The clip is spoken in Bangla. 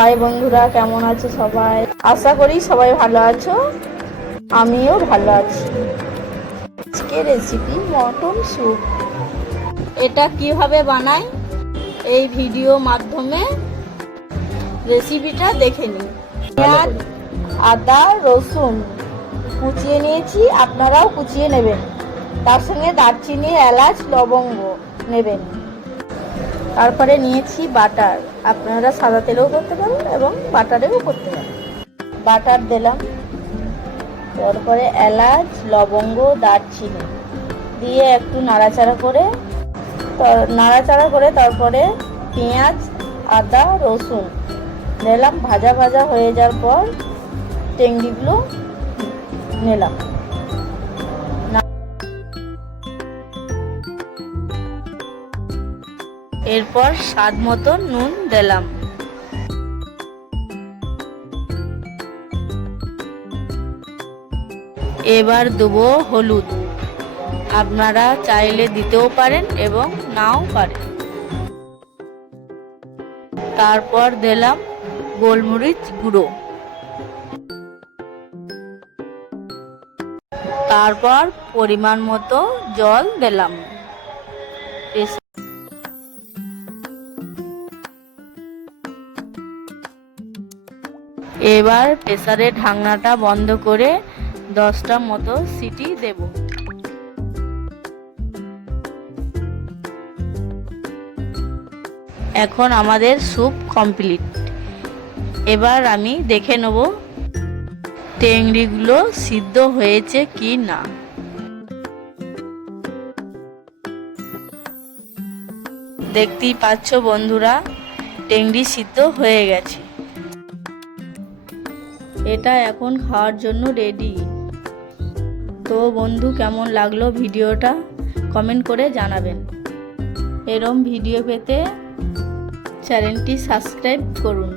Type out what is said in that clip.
হাই বন্ধুরা, কেমন আছো সবাই? আশা করি সবাই ভালো আছো। আমিও ভালো আছি। আজকে রেসিপি মটন স্যুপ এটা কীভাবে বানাই? এই ভিডিও মাধ্যমে রেসিপিটা দেখে নিন পেঁয়াজ, আদা, রসুন কুচিয়ে নিয়েছি, আপনারাও কুচিয়ে নেবেন। তার সঙ্গে দারচিনি, এলাচ, লবঙ্গ নেবেন। তারপরে নিয়েছি বাটার। আপনারা সাদা তেলেও করতে পারেন এবং বাটারেও করতে পারেন। বাটার দিলাম। তারপরে এলাচ, লবঙ্গ, দারচিনি দিয়ে একটু নাড়াচাড়া করে নাড়াচাড়া করে তারপরে পেঁয়াজ, আদা, রসুন নিলাম ভাজা ভাজা হয়ে যাওয়ার পর টেংরিগুলো নিলাম এরপর স্বাদ মতো নুন দিলাম। এবার দেবো হলুদ। আপনারা চাইলে দিতেও পারেন এবং নাও পারেন। তারপর দিলাম গোলমরিচ গুঁড়ো। তারপর পরিমাণ মতো জল দিলাম। এবার প্রেসারের ঢাকনাটা বন্ধ করে দশটা মতো সিটি দেব। এখন আমাদের স্যুপ কমপ্লিট। এবার আমি দেখে নেব টেংরিগুলো সিদ্ধ হয়েছে কি না। দেখতেই পাচ্ছ বন্ধুরা টেংরি সিদ্ধ হয়ে গেছে। এটা এখন খাওয়ার জন্য রেডি তো বন্ধু, কেমন লাগল ভিডিওটা? কমেন্ট করে জানাবেন। এরম ভিডিও পেতে চ্যানেলটি সাবস্ক্রাইব করুন।